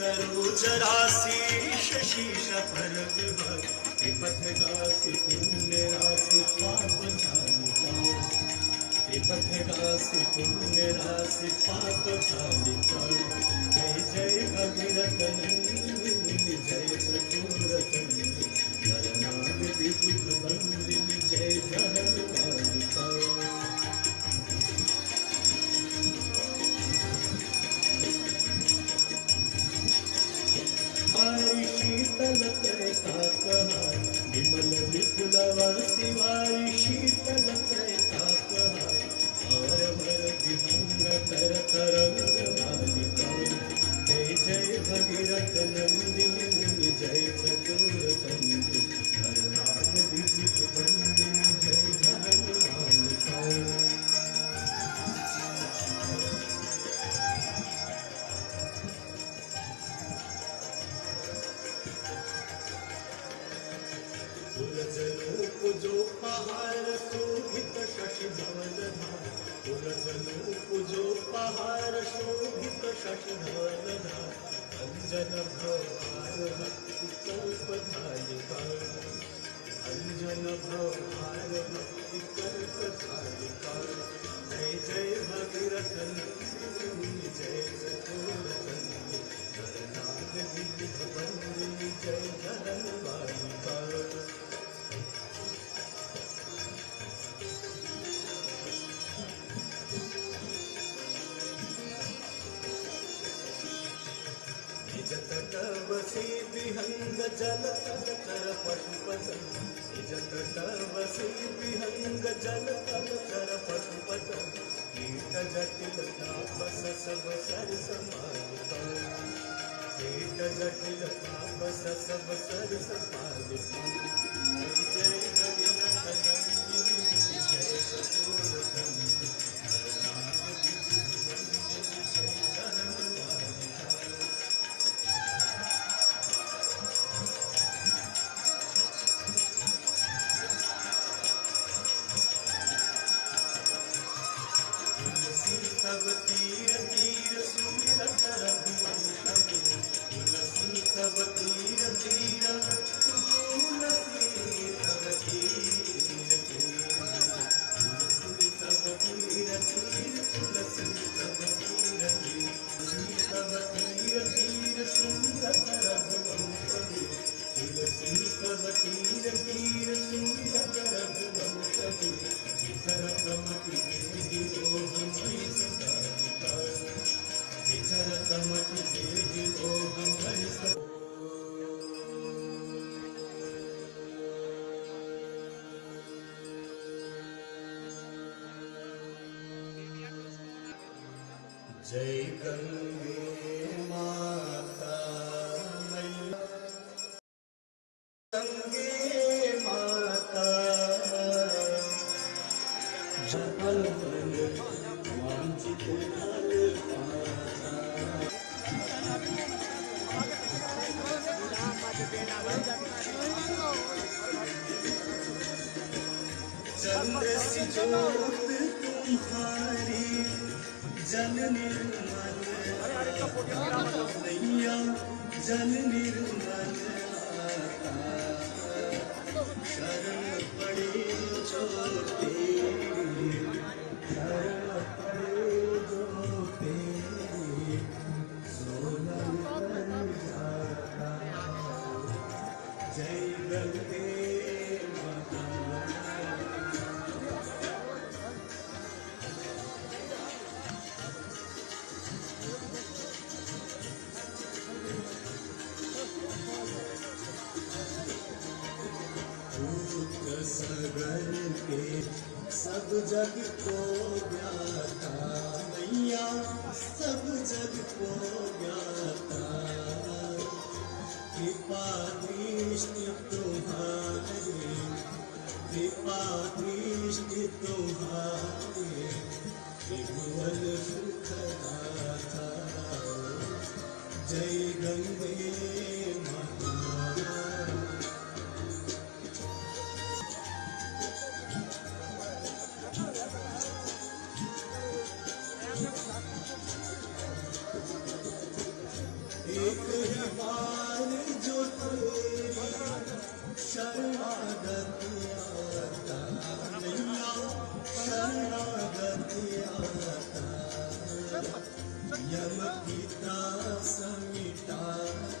सरोजराशीष शीश पर विभव विपथ गासी पुण्य राशि पाप जानिका विपथ गासी पुण्य राशि पाप जानिका जय जय भगीरथ नंदिनी जय चतुरथ नरनाग विदुष बंदिनी जय जहन कालिका शीतल त्रैता कहाय विमल विपुलवा शिवाय शीतल त्रैता कहाय और भर विभंग कर तरंग मालिका जय जय भगीरथ नंदिनी जय चतुर चंद्र नरनाग विदुष बंदिनी जय जहन मालिका पुरजनों जो पहाड़ शोभित शशि धवल धार पुरजनों जो पहाड़ शोभित शशि धवल धार अंजन भवहार भक्ति कल्प धारिका अंजन भवहार भक्ति कल्प धारिका जय जय भगीरथ नंदिनी जय चतुर चंद्र नरनाग विदुष बंदिनी जय जहन बालिका जतट वसी विहंग जल तल चर पशुपतन जतट वसी विहंग जल तल चर पशुपतन कीट जटिल तापस सब सर समालिका कीट जटिल तापस सब सर समालिका जय जय भगीरथ नंदिनी जय चतुर चंद्र नरनाग विदुष बंदिनी जय जहन बालिका तब तीर तीर सुमिरत रघुवंश तुलसी तब तीर तीर तुलसी तब तीर तुलसी तब तीर तीर तुलसी तब तीर तुलसी तब तीर तीर सुमिरत रघुवंश तुलसी तब तीर तीर सुमिरत रघुवंश विचर कमति देहि ओहम सदा विचर कमति देहि ओहम सदा जय गंगे माता मैया गंगे माता जपल वांछित फल पाता चंद्र सी ज्योत तुम्हारी जल निर्मल नैया जल निर्मल आता शरण पड़े जो तेरी शरण पड़े जो तेरी सोनल पर जाता जय गंगे माता जग को ज्ञाता मैया, सब जग को ज्ञाता। कृपा दृष्टि तुम्हारी, कृपा दृष्टि तुम्हारी, त्रिभुवन सुखदाता। जय गंगे माता। एक ही बार जो तेरी शरणागति आता मैया, शरणागति आता। यम की त्रास मिटा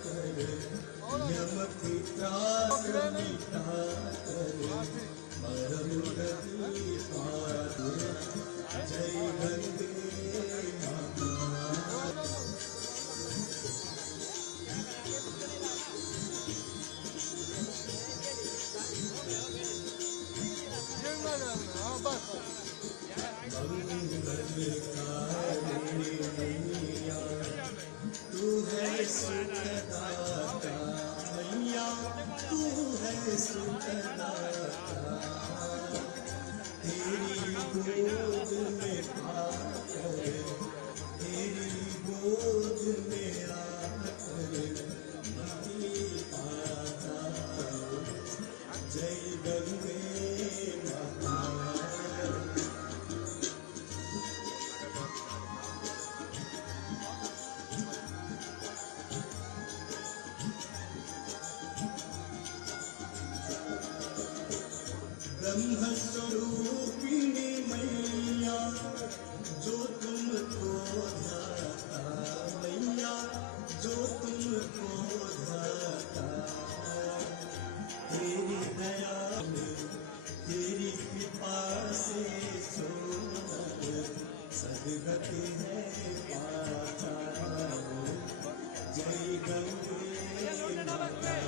कर, यम की त्रास मिटा कर, परम गति पार। जय गंगे माता। मंगलकारी मैया, तू है सुखदाता मैया, तू है सुखदाता। तेरी गोद में आकर, तेरी गोद में आकर मुक्ति पाता। जय गंगे माता। ब्रह्म स्वरूपिणी मैया, जो तुमको ध्याता मैया, जो तुमको ध्याता। तेरी दया में, तेरी कृपा से सुंदर सदगति है पाता। जय गंगे माता।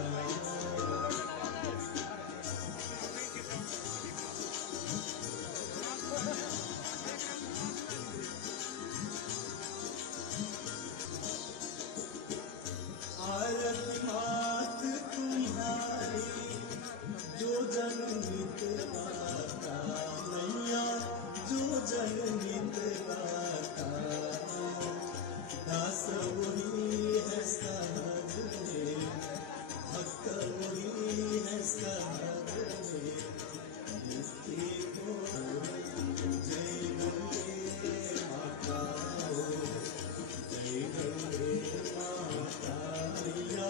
आरती मात तुम्हारी, जो जन नित गाता मैया, जो जन नित गाता। दास वही है सहज में, भक्त वही है सहज में, मुक्ति को। जय गंगे माता, जय गंगे माता मैया,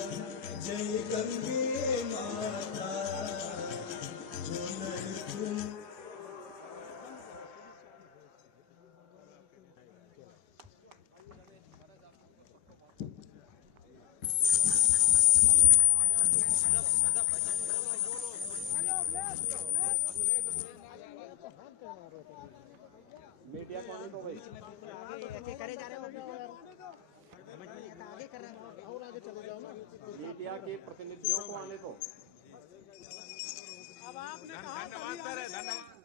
जय गंगे माता। जो नहीं तुम मीडिया कौन तो भाई आगे ऐसे करे जा रहे हो समझ में नहीं आता, आगे कर रहे हो और आगे चले जाओ ना। मीडिया के प्रतिनिधियों को आने दो। अब आपने कहा धन्यवाद सर, धन्यवाद।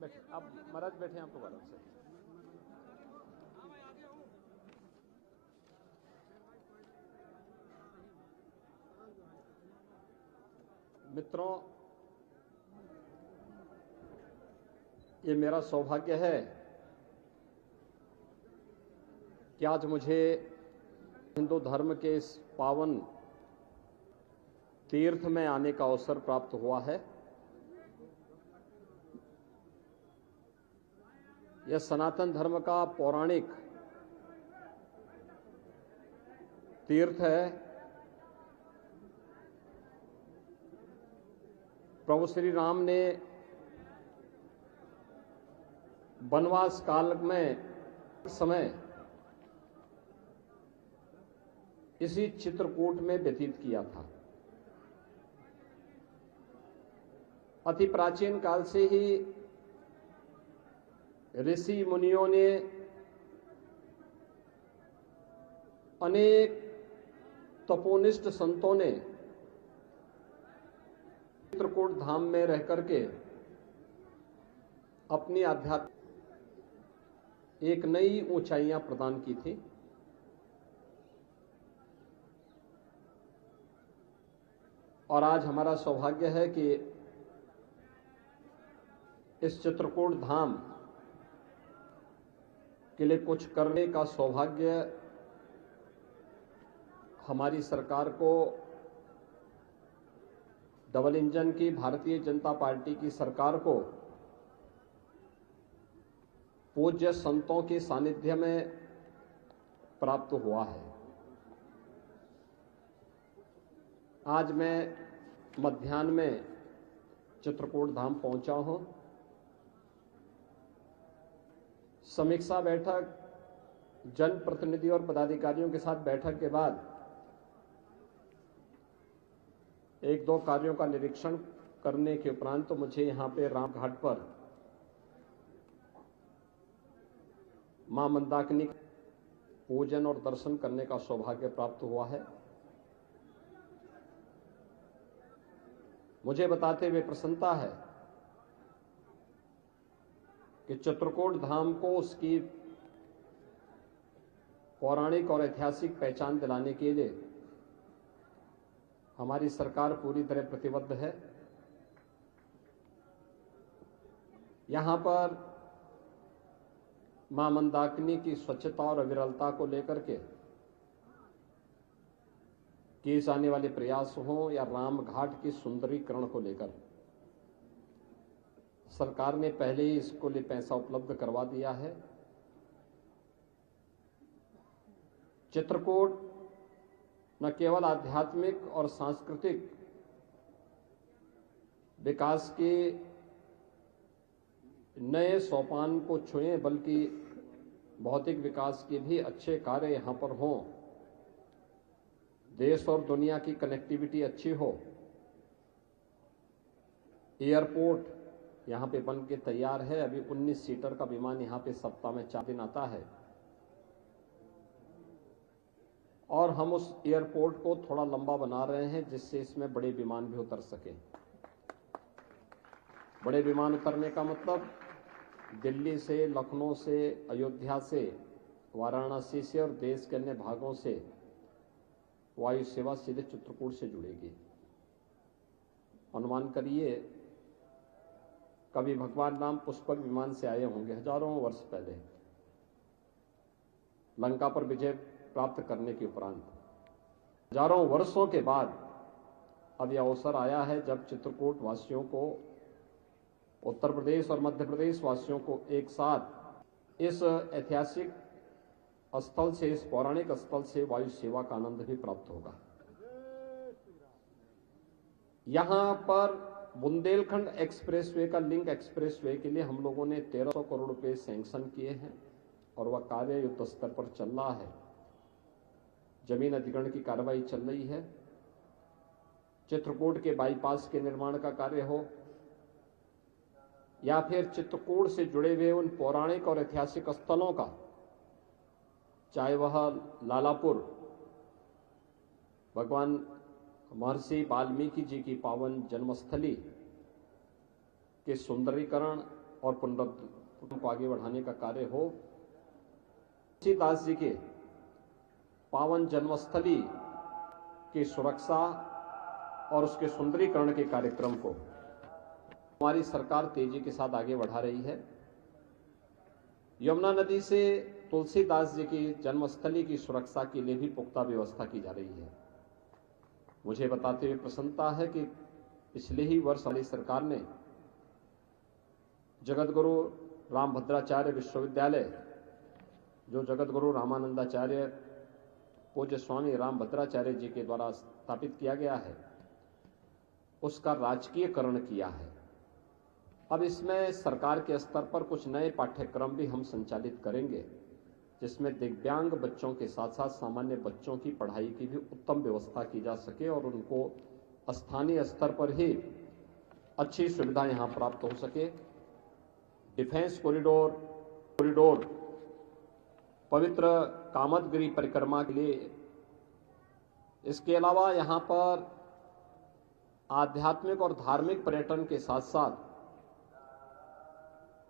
बैठे अब महाराज, बैठे आपको बात से। मित्रों, ये मेरा सौभाग्य है कि आज मुझे हिंदू धर्म के इस पावन तीर्थ में आने का अवसर प्राप्त हुआ है। यह सनातन धर्म का पौराणिक तीर्थ है। प्रभु श्री राम ने वनवास काल में समय इसी चित्रकूट में व्यतीत किया था। अति प्राचीन काल से ही ऋषि मुनियों ने अनेक तपोनिष्ठ संतों ने चित्रकूट धाम में रह करके अपनी आध्यात्म एक नई ऊंचाइयां प्रदान की थी। और आज हमारा सौभाग्य है कि इस चित्रकूट धाम के लिए कुछ करने का सौभाग्य हमारी सरकार को, डबल इंजन की भारतीय जनता पार्टी की सरकार को पूज्य संतों के सानिध्य में प्राप्त हुआ है। आज मैं मध्याह्न में चित्रकूट धाम पहुंचा हूं। समीक्षा बैठक, जनप्रतिनिधि और पदाधिकारियों के साथ बैठक के बाद एक दो कार्यों का निरीक्षण करने के उपरांत तो मुझे यहां पे रामघाट पर मां मंदाकिनी पूजन और दर्शन करने का सौभाग्य प्राप्त हुआ है। मुझे बताते हुए प्रसन्नता है कि चित्रकूट धाम को उसकी पौराणिक और ऐतिहासिक पहचान दिलाने के लिए हमारी सरकार पूरी तरह प्रतिबद्ध है। यहां पर मां मंदाकिनी की स्वच्छता और अविरलता को लेकर के किए जाने वाले प्रयास हों या रामघाट की सुंदरीकरण को लेकर, सरकार ने पहले ही इसको लिए पैसा उपलब्ध करवा दिया है। चित्रकूट न केवल आध्यात्मिक और सांस्कृतिक विकास के नए सोपान को छुएं, बल्कि भौतिक विकास के भी अच्छे कार्य यहां पर हों। देश और दुनिया की कनेक्टिविटी अच्छी हो। एयरपोर्ट यहां पे बन के तैयार है। अभी 19 सीटर का विमान यहां पे सप्ताह में 4 दिन आता है और हम उस एयरपोर्ट को थोड़ा लंबा बना रहे हैं जिससे इसमें बड़े विमान भी उतर सके। बड़े विमान उतरने का मतलब दिल्ली से, लखनऊ से, अयोध्या से, वाराणसी से और देश के अन्य भागों से वायु सेवा सीधे चित्रकूट से जुड़ेगी। अनुमान करिए कभी भगवान राम पुष्पक विमान से आए होंगे हजारों वर्ष पहले, लंका पर विजय प्राप्त करने के उपरांत। हजारों वर्षों के बाद अब यह अवसर आया है जब चित्रकूट वासियों को, उत्तर प्रदेश और मध्य प्रदेश वासियों को एक साथ इस ऐतिहासिक स्थल से, इस पौराणिक स्थल से वायु सेवा का आनंद भी प्राप्त होगा। यहां पर बुंदेलखंड एक्सप्रेसवे का लिंक एक्सप्रेसवे के लिए हम लोगों ने 1300 करोड़ रुपए सैंक्शन किए हैं और वह कार्य युद्ध स्तर पर चल रहा है। जमीन अधिग्रहण की कार्रवाई चल रही है। चित्रकूट के बाईपास के निर्माण का कार्य हो या फिर चित्रकूट से जुड़े हुए उन पौराणिक और ऐतिहासिक स्थलों का, चाहे वह लालापुर भगवान महर्षि वाल्मीकि जी की पावन जन्मस्थली के सुंदरीकरण और पुनरुद्धार को आगे बढ़ाने का कार्य हो, तुलसीदास जी के पावन जन्मस्थली की सुरक्षा और उसके सुंदरीकरण के कार्यक्रम को हमारी सरकार तेजी के साथ आगे बढ़ा रही है। यमुना नदी से तुलसीदास जी की जन्मस्थली की सुरक्षा के लिए भी पुख्ता व्यवस्था की जा रही है। मुझे बताते हुए प्रसन्नता है कि पिछले ही वर्ष हमारी सरकार ने जगतगुरु रामभद्राचार्य विश्वविद्यालय, जो जगतगुरु रामानंदाचार्य पूज्य स्वामी रामभद्राचार्य जी के द्वारा स्थापित किया गया है, उसका राजकीयकरण किया है। अब इसमें सरकार के स्तर पर कुछ नए पाठ्यक्रम भी हम संचालित करेंगे, जिसमें दिव्यांग बच्चों के साथ साथ सामान्य बच्चों की पढ़ाई की भी उत्तम व्यवस्था की जा सके और उनको स्थानीय स्तर पर ही अच्छी सुविधा यहां प्राप्त हो सके। डिफेंस कॉरिडोर पवित्र कामदगिरी परिक्रमा के लिए। इसके अलावा यहाँ पर आध्यात्मिक और धार्मिक पर्यटन के साथ साथ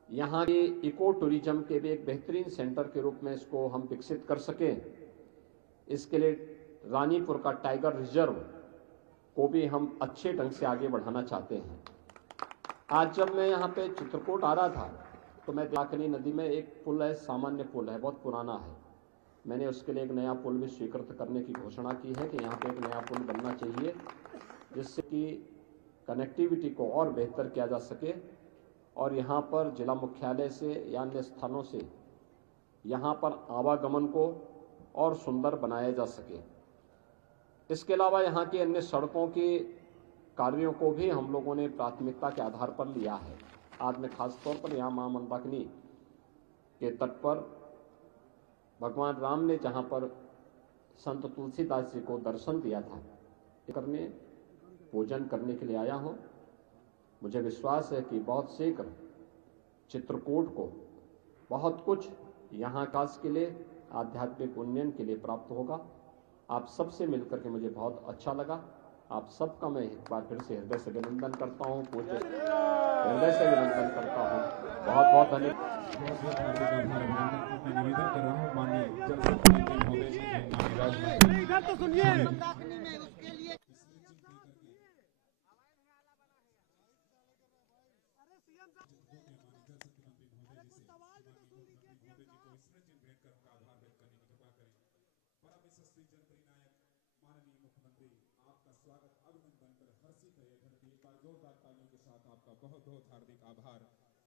यहाँ के इको टूरिज्म के भी एक बेहतरीन सेंटर के रूप में इसको हम विकसित कर सकें, इसके लिए रानीपुर का टाइगर रिजर्व को भी हम अच्छे ढंग से आगे बढ़ाना चाहते हैं। आज जब मैं यहाँ पे चित्रकूट आ रहा था तो मैं दाकिनी नदी में एक पुल है, सामान्य पुल है, बहुत पुराना है। मैंने उसके लिए एक नया पुल भी स्वीकृत करने की घोषणा की है कि यहाँ पे एक नया पुल बनना चाहिए, जिससे कि कनेक्टिविटी को और बेहतर किया जा सके और यहाँ पर जिला मुख्यालय से या अन्य स्थानों से यहाँ पर आवागमन को और सुंदर बनाया जा सके। इसके अलावा यहाँ की अन्य सड़कों के कार्यों को भी हम लोगों ने प्राथमिकता के आधार पर लिया है। आज मैं खास तौर पर यहाँ मां मंदाकिनी के तट पर भगवान राम ने जहाँ पर संत तुलसीदास जी को दर्शन दिया था, करने पूजन करने के लिए आया हूँ। मुझे विश्वास है कि बहुत शीघ्र चित्रकूट को बहुत कुछ यहाँ काज के लिए, आध्यात्मिक उन्नयन के लिए प्राप्त होगा। आप सबसे मिलकर के मुझे बहुत अच्छा लगा। आप सबका मैं एक बार फिर से हृदय से अभिनंदन करता हूँ, पूज्य हृदय से अभिनंदन करता हूँ। बहुत बहुत धन्यवाद। स्वागत अभिनंदन कर हर्षित है ये धरती। एक बार जोरदार तालियों के साथ आपका बहुत बहुत हार्दिक आभार।